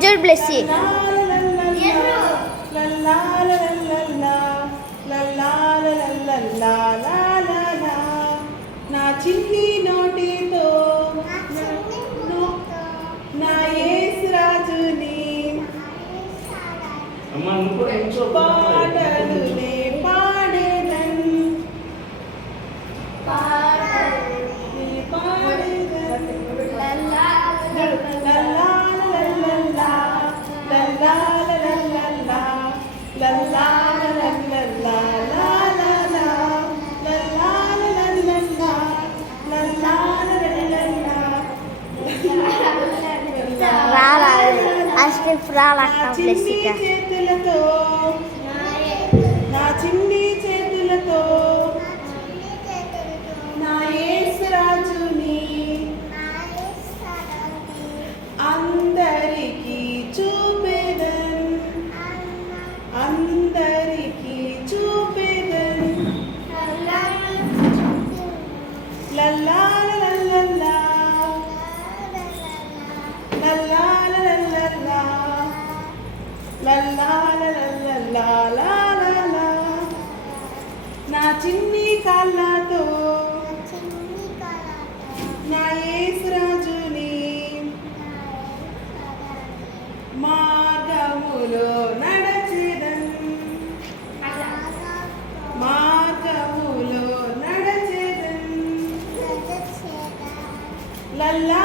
Major blessing. నా చిన్ని నోటితో నా యేసు రాజుని పాటలునే పాడేదన్ నా చిన్ని చేతులతో నా యేసు రాజుని అందరికీ చూపెదన్ అందరికీ చూపెదన్ లల్లా లల్లా లల్లా లల్లా నా చిన్ని కాళ్ళతో నా యేసు రాజుని మార్గములో నడచెదన్ మార్గములో నడచెదన్ లల్లా